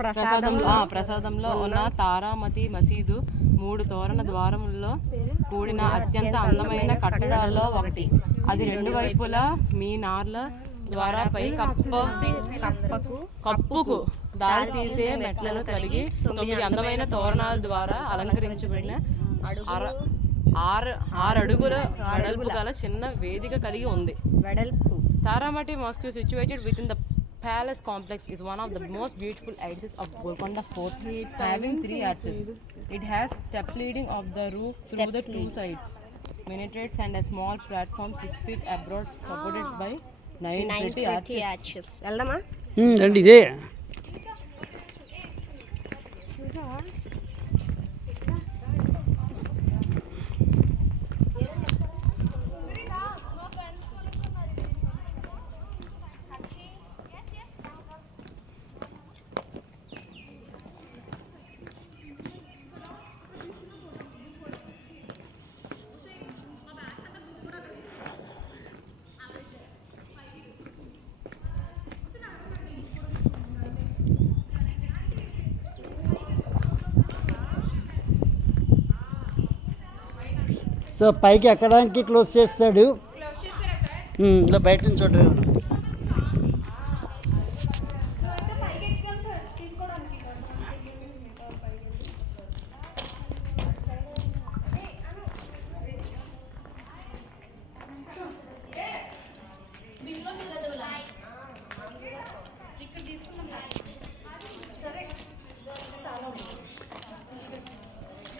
ప్రసాదంలో ఉన్న తారామతి మసీదు 3 తోరణ ద్వారములలో కూడిన అత్యంత అందమైన కట్టడాల్లో ఒకటి. అది 2 వైపులా మీనార్ల ద్వారా పై కప్పుకు దారి తీసే మెట్లను కలిగి 9 అందమైన తోరణాల ద్వారా అలంకరించబడిన 6 అడుగుల వెడల్పు గల చిన్న వేదిక కలిగి ఉంది. Taramati Mosque situated within the palace complex is one of the most beautiful edifices of Golconda Fort, having 3 arches. It has step leading of the roof through the 2 sides, minarets and a small platform 6 feet abroad supported by 9 pretty arches. వెళ్దామా? రండి ఇదే so పైకి ఎక్కడానికి close చేస్తాడు. ఇలా బయట నుంచి చూడడం